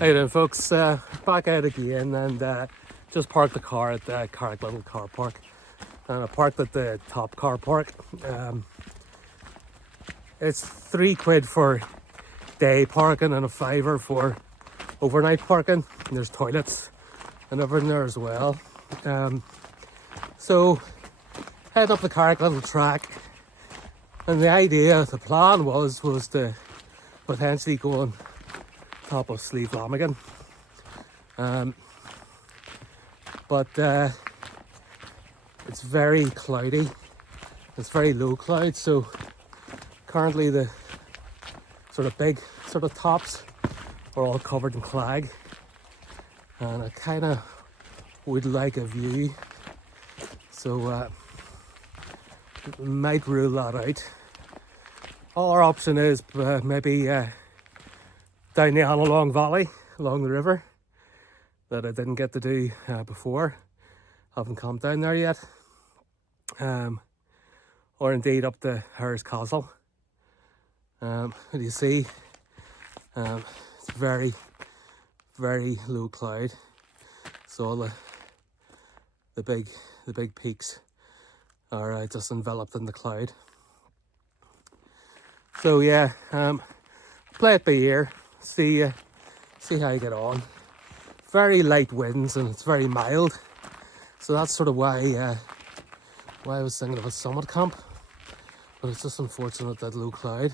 How you doing, folks? Back out again, and just parked the car at the Carrick Little car park. And I parked at the top car park. It's £3 for day parking and a fiver for overnight parking. And there's toilets and everything there as well. So head up the Carrick Little track, and the plan was to potentially go on top of Sleeve Lamigan, but it's very cloudy. It's very low cloud, so currently the big tops are all covered in clag, and I kind of would like a view, so might rule that out. Our option is maybe down the Annalong Valley along the river that I didn't get to do before. Haven't come down there yet. Or indeed up to Harris Castle. As you see, it's very, very low cloud. So all the big peaks are just enveloped in the cloud. So yeah, play it by ear. See how you get on. Very light winds and it's very mild, so that's sort of why I was thinking of a summit camp, but it's just unfortunate that low cloud.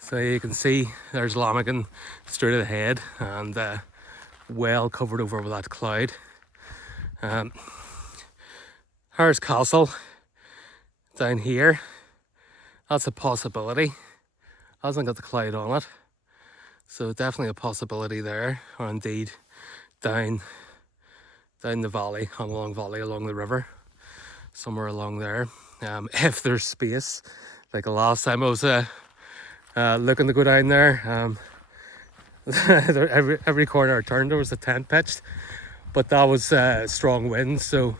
So you can see there's Lamigan straight ahead and well covered over with that cloud. Harris Castle down here, that's a possibility. Hasn't got the cloud on it, so definitely a possibility there, or indeed down the valley, Annalong Valley along the river, somewhere along there. If there's space, like the last time I was looking to go down there, every corner I turned there was a tent pitched, but that was strong wind, so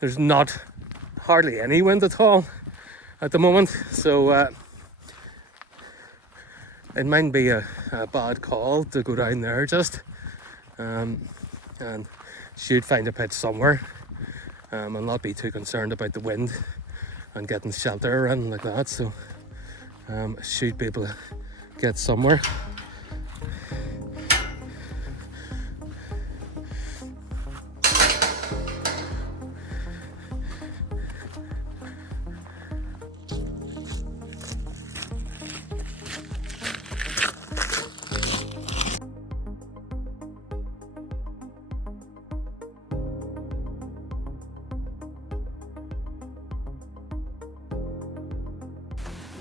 there's not hardly any wind at all at the moment, so it might be a bad call to go down there just, and should find a pitch somewhere, and not be too concerned about the wind and getting shelter or anything like that, so should be able to get somewhere.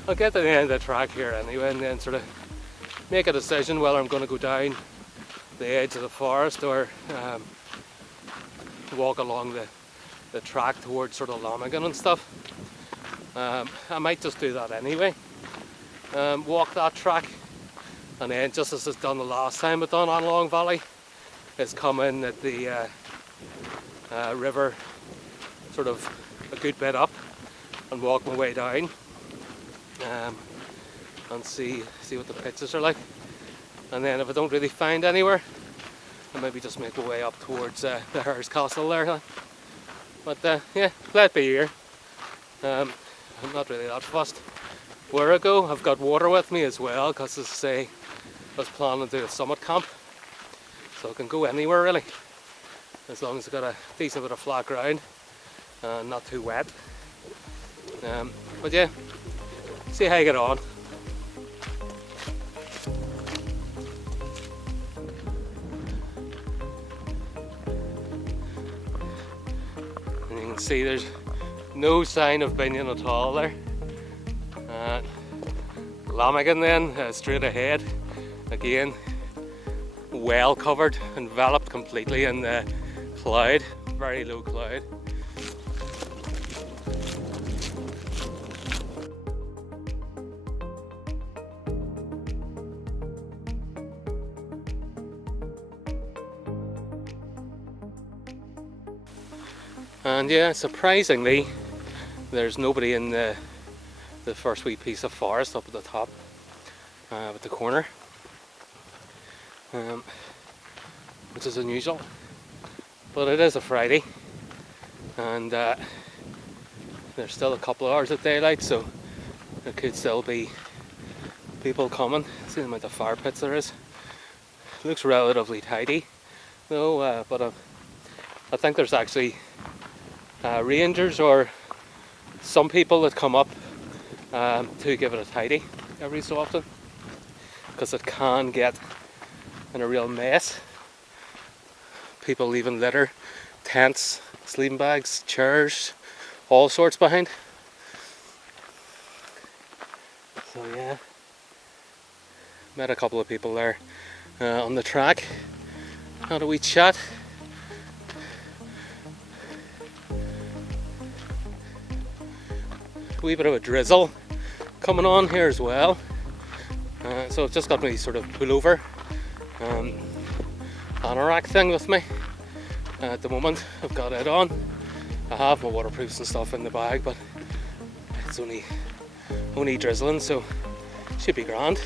I'll get to the end of the track here anyway, and then sort of make a decision whether I'm going to go down the edge of the forest or walk along the track towards sort of Lamigan and stuff. I might just do that anyway. Walk that track, and then just as it's done the last time it's done Annalong Valley, it's come in at the river sort of a good bit up and walk my way down. And see what the pitches are like, and then if I don't really find anywhere, I'll maybe just make my way up towards the Harris Castle there. But yeah, play it by ear. I'm not really that fussed where I go. I've got water with me as well, because as I say, I was planning to do a summit camp, so I can go anywhere really, as long as I've got a decent bit of flat ground and not too wet. But yeah, see how you get on. And you can see there's no sign of binion at all there. Lamigan then, straight ahead, again well covered, enveloped completely in the cloud, very low cloud. And yeah, surprisingly, there's nobody in the first wee piece of forest up at the top, at the corner, which is unusual. But it is a Friday, and there's still a couple of hours of daylight, so there could still be people coming. See the amount of fire pits there is. It looks relatively tidy though, but I think there's actually rangers or some people that come up to give it a tidy every so often, because it can get in a real mess. People leaving litter, tents, sleeping bags, chairs, all sorts behind. So yeah, met a couple of people there on the track, had a wee chat. A wee bit of a drizzle coming on here as well, so I've just got my sort of pullover anorak thing with me at the moment. I've got it on. I have my waterproofs and stuff in the bag, but it's only drizzling, so should be grand.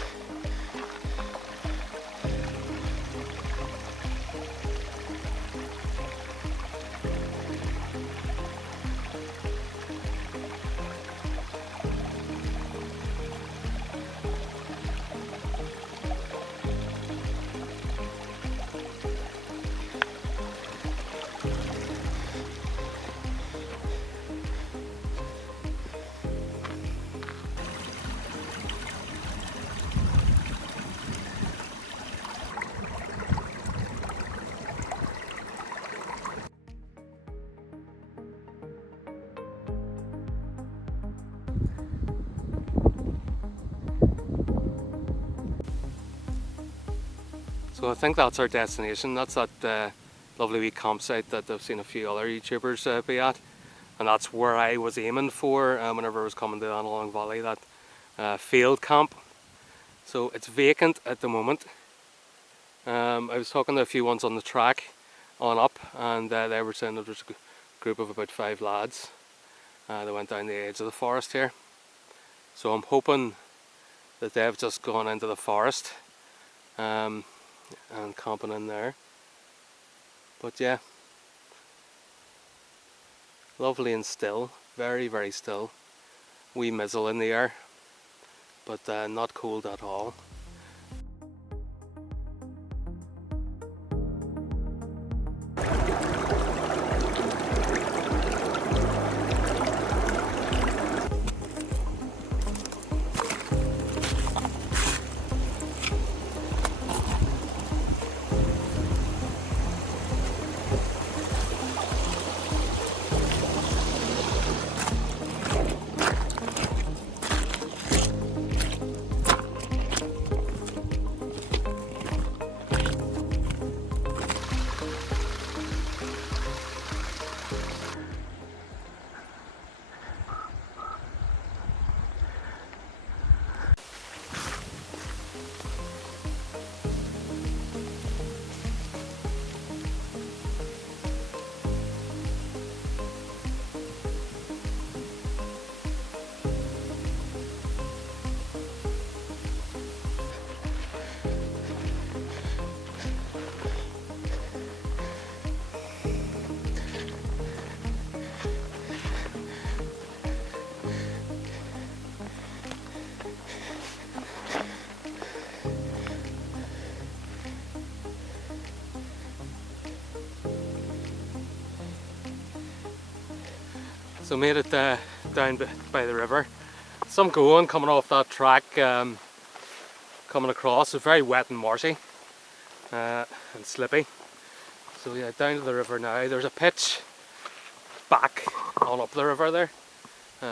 So I think that's our destination. That's that lovely wee campsite that I've seen a few other YouTubers be at, and that's where I was aiming for whenever I was coming to Annalong Valley, that field camp. So it's vacant at the moment. I was talking to a few ones on the track on up, and they were saying that there's a group of about 5 lads that went down the edge of the forest here. So I'm hoping that they've just gone into the forest and camping in there. But yeah, lovely and still, very very still. Wee mizzle in the air, but not cold at all. So made it down by the river. Some going coming off that track, coming across. It's very wet and marshy and slippy. So yeah, down to the river now. There's a pitch back on up the river there,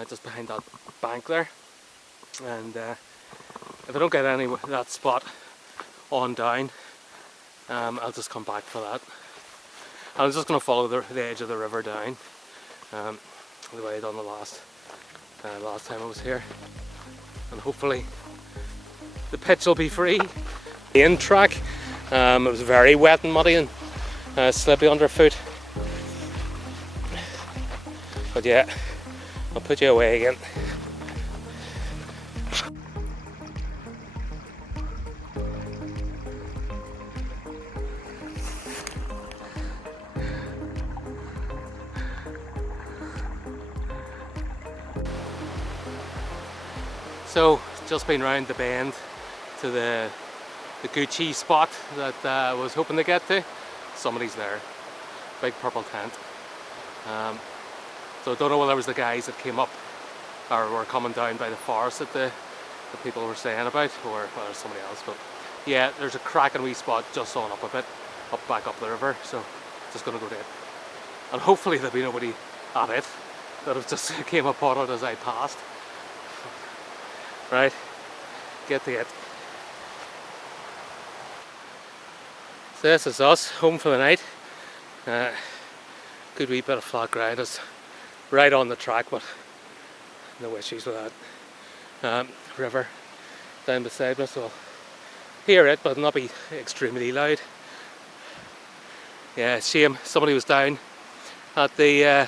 just behind that bank there. And if I don't get any that spot on down, I'll just come back for that. I'm just going to follow the edge of the river down, the way I done the last time I was here, and hopefully the pitch will be free. The in track, it was very wet and muddy and slippy underfoot. But yeah, I'll put you away again. So just been round the bend to the Gucci spot that I was hoping to get to. Somebody's there, big purple tent. So I don't know whether it was the guys that came up or were coming down by the forest that the people were saying about, or whether it's somebody else. But yeah, there's a cracking wee spot just on up a bit, back up the river. So just gonna go to it, and hopefully there'll be nobody at it that have just came upon it as I passed. Right, get to it. So this is us, home for the night. Good wee bit of flat ground. It's right on the track, but no issues with that. River down beside me, so I'll hear it, but not be extremely loud. Yeah, shame somebody was down at the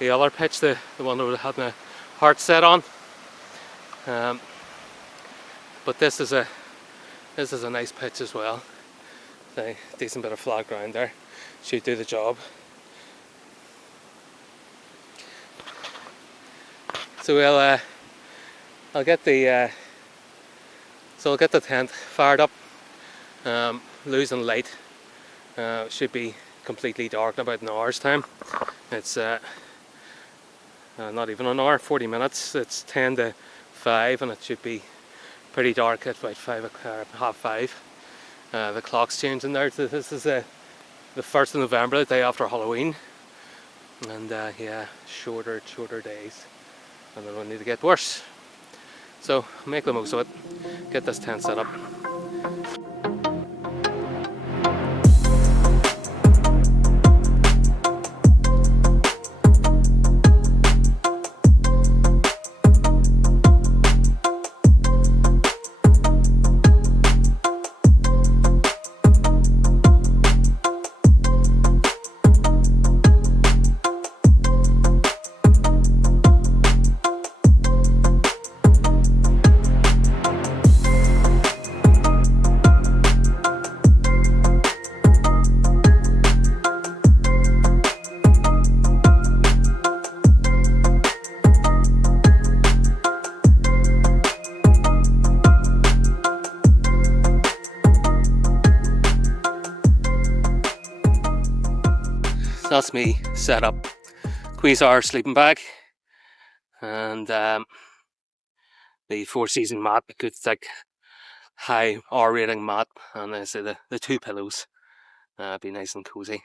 other pitch, the one that had my heart set on. But this is a nice pitch as well. A decent bit of flat ground there. Should do the job. So I'll get the tent fired up. Losing light. Should be completely dark in about an hour's time. It's not even an hour, 40 minutes. It's 10 to 5, and it should be pretty dark at about 5:30. The clock's changing there. This is the 1st of November, the day after Halloween, and yeah, shorter days, and it'll need to get worse. So make the most of it. Get this tent set up. That's me set up. Quasar sleeping bag, and the Four Season mat, a good thick high R rating mat, and I say the 2 pillows. Be nice and cozy.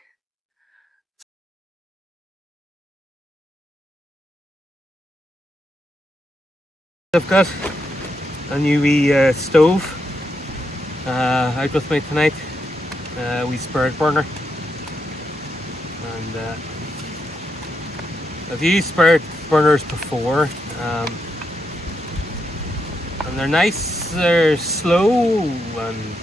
I've got a new wee stove out with me tonight. Wee spirit burner. And I've used spirit burners before, and they're nice. They're slow and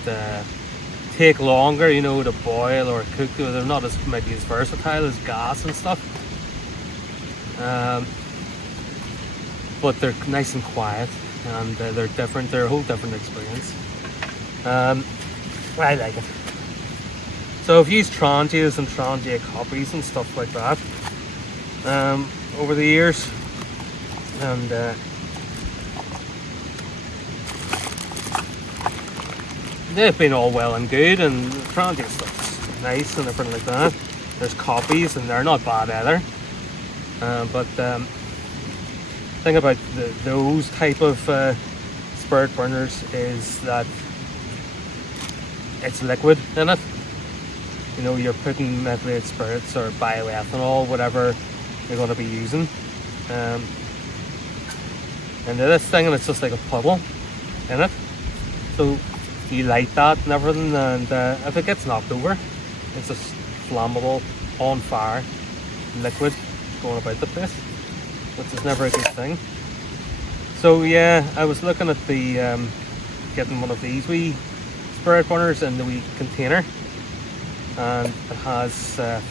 take longer, you know, to boil or cook. They're not as maybe as versatile as gas and stuff, but they're nice and quiet, and they're different. They're a whole different experience. I like it. So I've used Trangias and Trangia copies and stuff like that over the years, and they've been all well and good, and Trangia stuff's nice and everything like that. There's copies, and they're not bad either. But thing about those type of spirit burners is that it's liquid in it. You know, you're putting methylated spirits or bioethanol, whatever you're going to be using, into this thing, and it's just like a puddle in it. So you light that and everything, and if it gets knocked over, it's just flammable, on fire, liquid going about the place, which is never a good thing. So yeah, I was looking at the getting one of these wee spirit burners in the wee container, and it has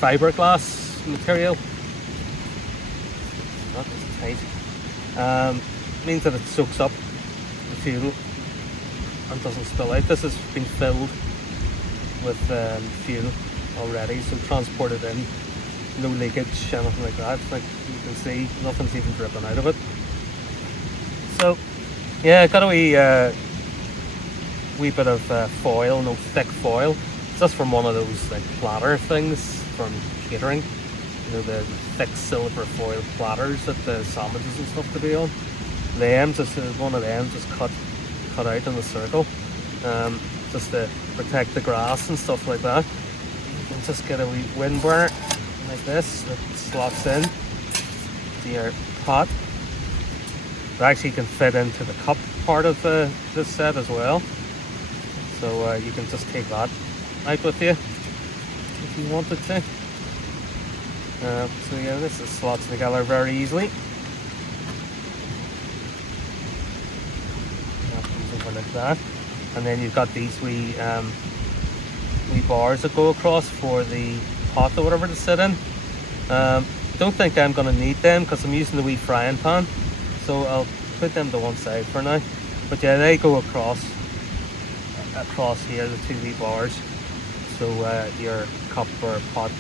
fiberglass material, tight. Means that it soaks up the fuel and doesn't spill out. This has been filled with fuel already, so transported in, no leakage, anything like that. Like you can see, nothing's even dripping out of it. So yeah, got a wee bit of foil, no thick foil. It's just from one of those like platter things from catering. You know, the thick silver foil platters that the sandwiches and stuff to be on. Just one of them, just cut out in a circle, just to protect the grass and stuff like that. You can just get a wee wind burner like this that slots in to your pot. It actually can fit into the cup part of this set as well, so you can just take that out with you if you wanted to. So yeah, this slots together very easily. That comes over like that, and then you've got these wee bars that go across for the pot or whatever to sit in. Don't think I'm going to need them because I'm using the wee frying pan, so I'll put them to one side for now. But yeah, they go across here, the two wee bars, so your cup or pot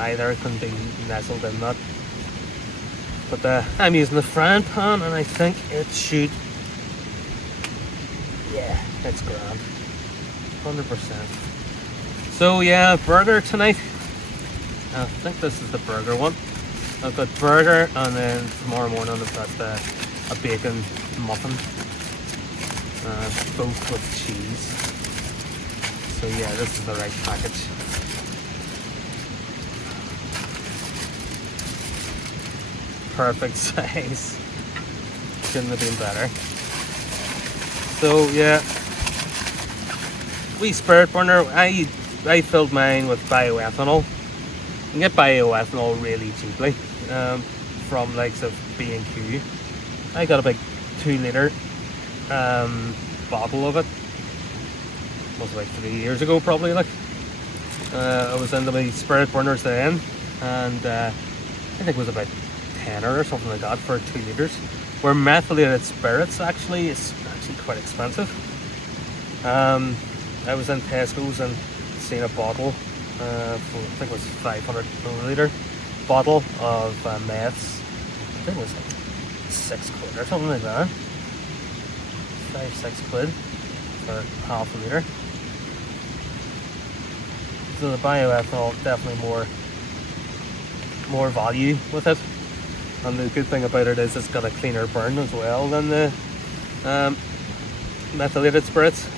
either can be nestled in that. But I'm using the frying pan, and I think it should, yeah, it's grand, 100%. So yeah, burger tonight. I think this is the burger one. I've got burger, and then tomorrow morning I've got a bacon muffin, both with cheese. So yeah, this is the right package. Perfect size. Couldn't have been better. So yeah, wee spirit burner. I filled mine with bioethanol. You can get bioethanol really cheaply from likes of B&Q. I got a big 2-litre bottle of it. It was like 3 years ago probably. Like I was into my spirit burners then, and I think it was about tenner or something like that for 2 litres. Where methylated spirits actually is actually quite expensive. I was in Tesco's and seen a bottle for, I think it was 500 milliliter bottle of meths. I think it was like 6 quid or something like that. 5-6 quid for half a litre. So the bioethanol definitely more value with it. And the good thing about it is it's got a cleaner burn as well than the methylated spirits.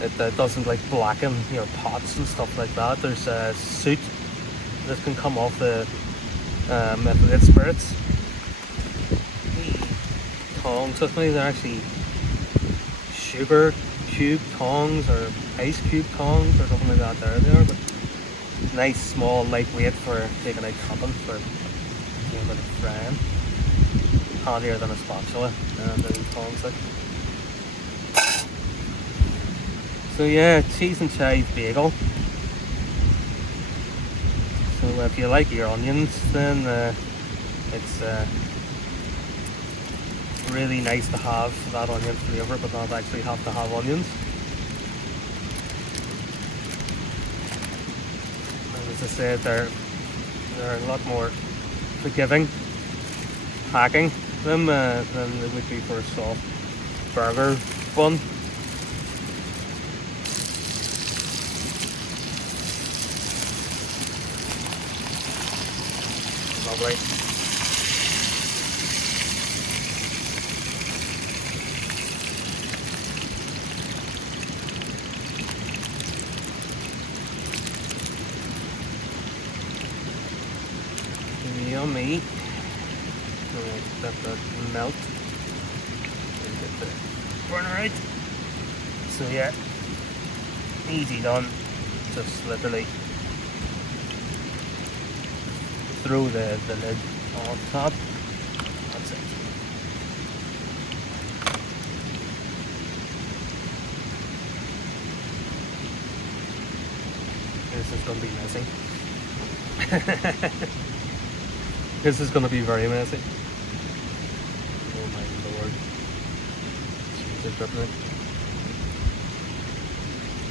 It doesn't like blacken your pots and stuff like that. There's a soot that can come off the methylated spirits. Tongs with me, they're actually sugar cube tongs or ice cube tongs or something like that. There they are, but nice, small, lightweight for taking out topping for a bit of frying. Handier than a spatula and the tongs like. So yeah, cheese and chive bagel. So if you like your onions, then it's really nice to have that onion flavour, but not actually have to have onions. And as I said, they're a lot more forgiving packing them than they would be for a soft burger bun. Lovely. Yummy. Let that melt and get the burner out. So yeah, easy done. Just literally throw the lid on top. That's it. This is going to be messy. This is going to be very messy. the grip now.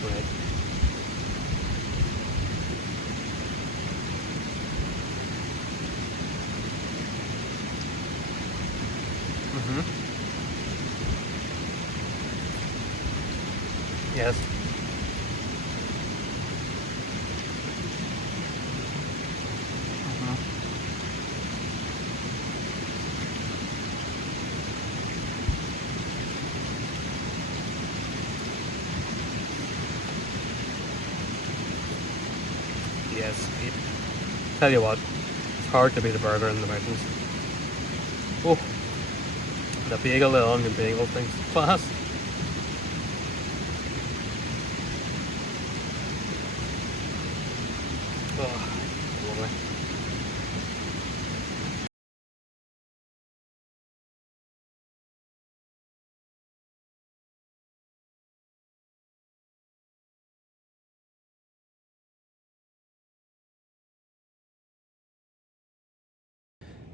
Right. Yes. Yes. Tell you what, it's hard to beat a burger in the mountains. Oh, the bagel, the onion bagel thing's class. Oh, lovely.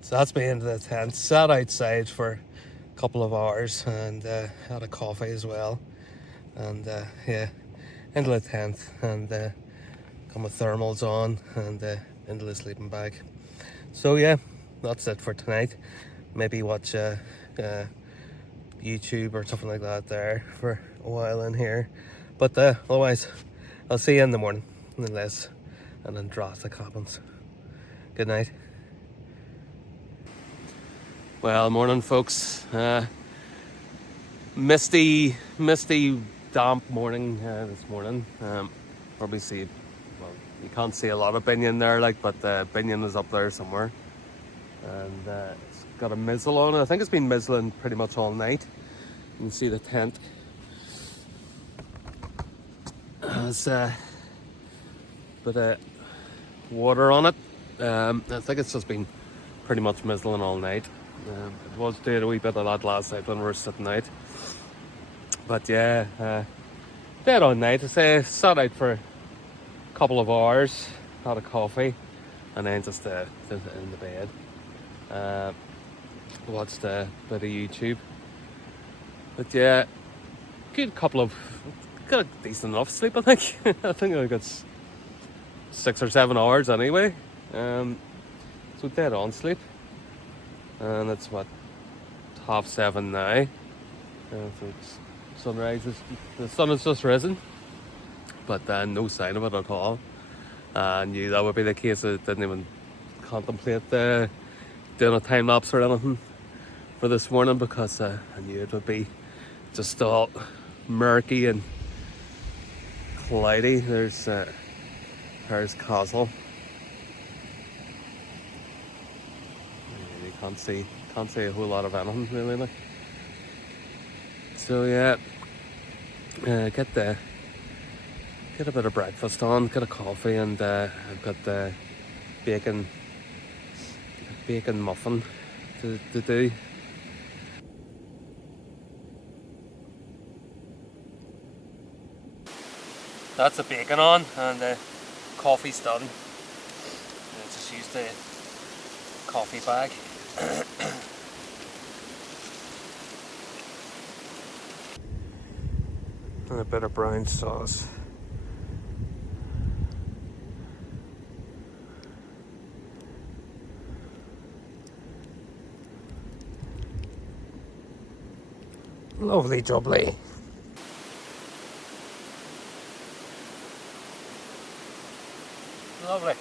So that's me into the tent. Sat outside for a couple of hours and had a coffee as well. And yeah, into the tent and got my thermals on and into the sleeping bag. So yeah, that's it for tonight. Maybe watch YouTube or something like that there for a while in here. But otherwise, I'll see you in the morning, unless and then drastic happens. Good night. Well, morning, folks. Misty, damp morning this morning. Probably see, well, you can't see a lot of Binion there, like, but Binion is up there somewhere, and it's got a mizzle on it. I think it's been mizzling pretty much all night. You can see the tent has a bit of water on it. I think it's just been pretty much mizzling all night. It was doing a wee bit of that last night when we were sitting out. But yeah, dead on night. I say sat out for a couple of hours, had a coffee, and then just in the bed. Watched a bit of YouTube. But yeah, got a decent enough sleep, I think. I think I got 6 or 7 hours anyway. So dead on sleep. And it's what, 7:30 now. So it's sunrise. The sun has just risen, but no sign of it at all. I knew that would be the case. I didn't even contemplate doing a time lapse or anything for this morning, because I knew it would be just all murky and cloudy. There's Castle. You can't see a whole lot of anything really. Like. So yeah, get a bit of breakfast on, get a coffee, and I've got the bacon muffin to do. That's the bacon on, and the coffee's done. I just used the coffee bag. And a bit of brown sauce. Lovely jubbly. Lovely.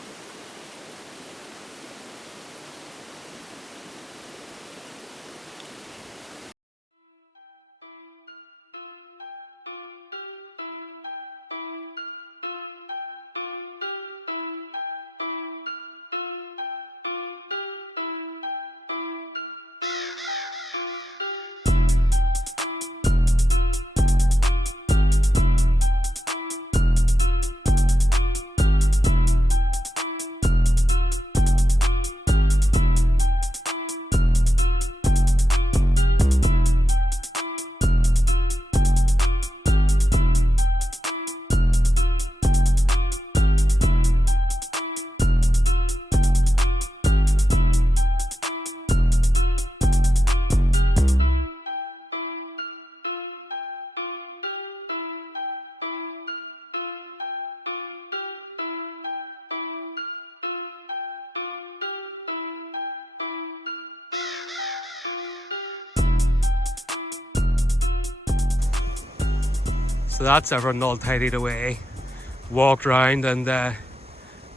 So that's everything all tidied away. Walked round and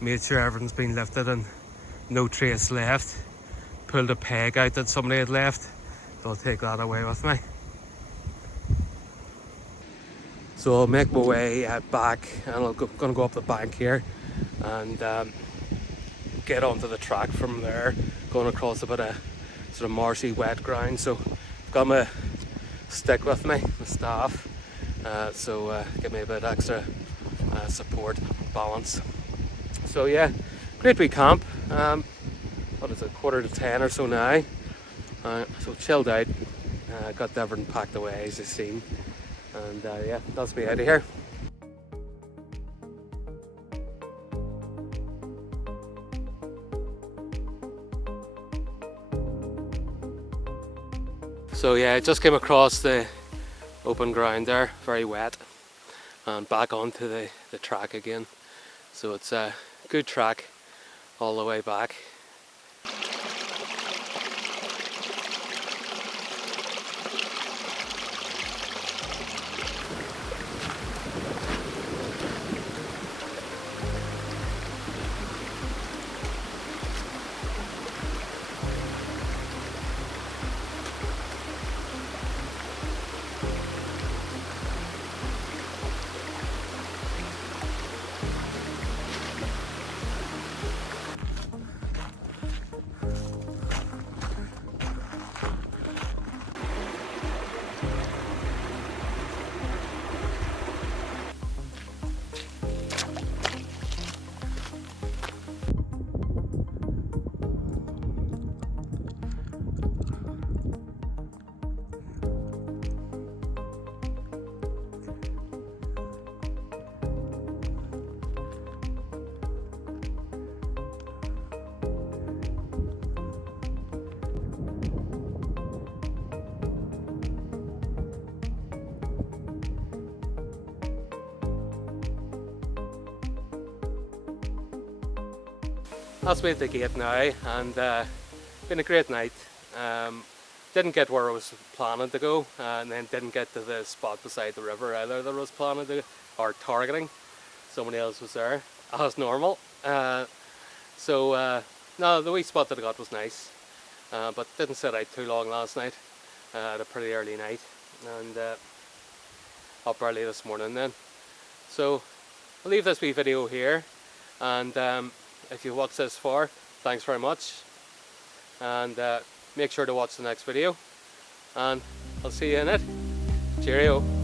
made sure everything's been lifted and no trace left. Pulled a peg out that somebody had left. So I'll take that away with me. So I'll make my way back, and I'm gonna go up the bank here and get onto the track from there, going across a bit of sort of marshy wet ground. So I've got my stick with me, my staff, so give me a bit extra support, balance. So yeah, great wee camp. What is it, 9:45 or so now. So chilled out, got everything packed away as you've seen, and yeah, that's me out of here. So yeah, I just came across the open ground there, very wet, and back onto the track again. So it's a good track all the way back. That's me at the gate now, and been a great night. Didn't get where I was planning to go, and then didn't get to the spot beside the river either that I was planning to, or targeting. Somebody else was there, as normal. No, the wee spot that I got was nice, but didn't sit out too long last night. Had a pretty early night, and up early this morning then. So I'll leave this wee video here, and if you watched this far, thanks very much, and make sure to watch the next video, and I'll see you in it. Cheerio.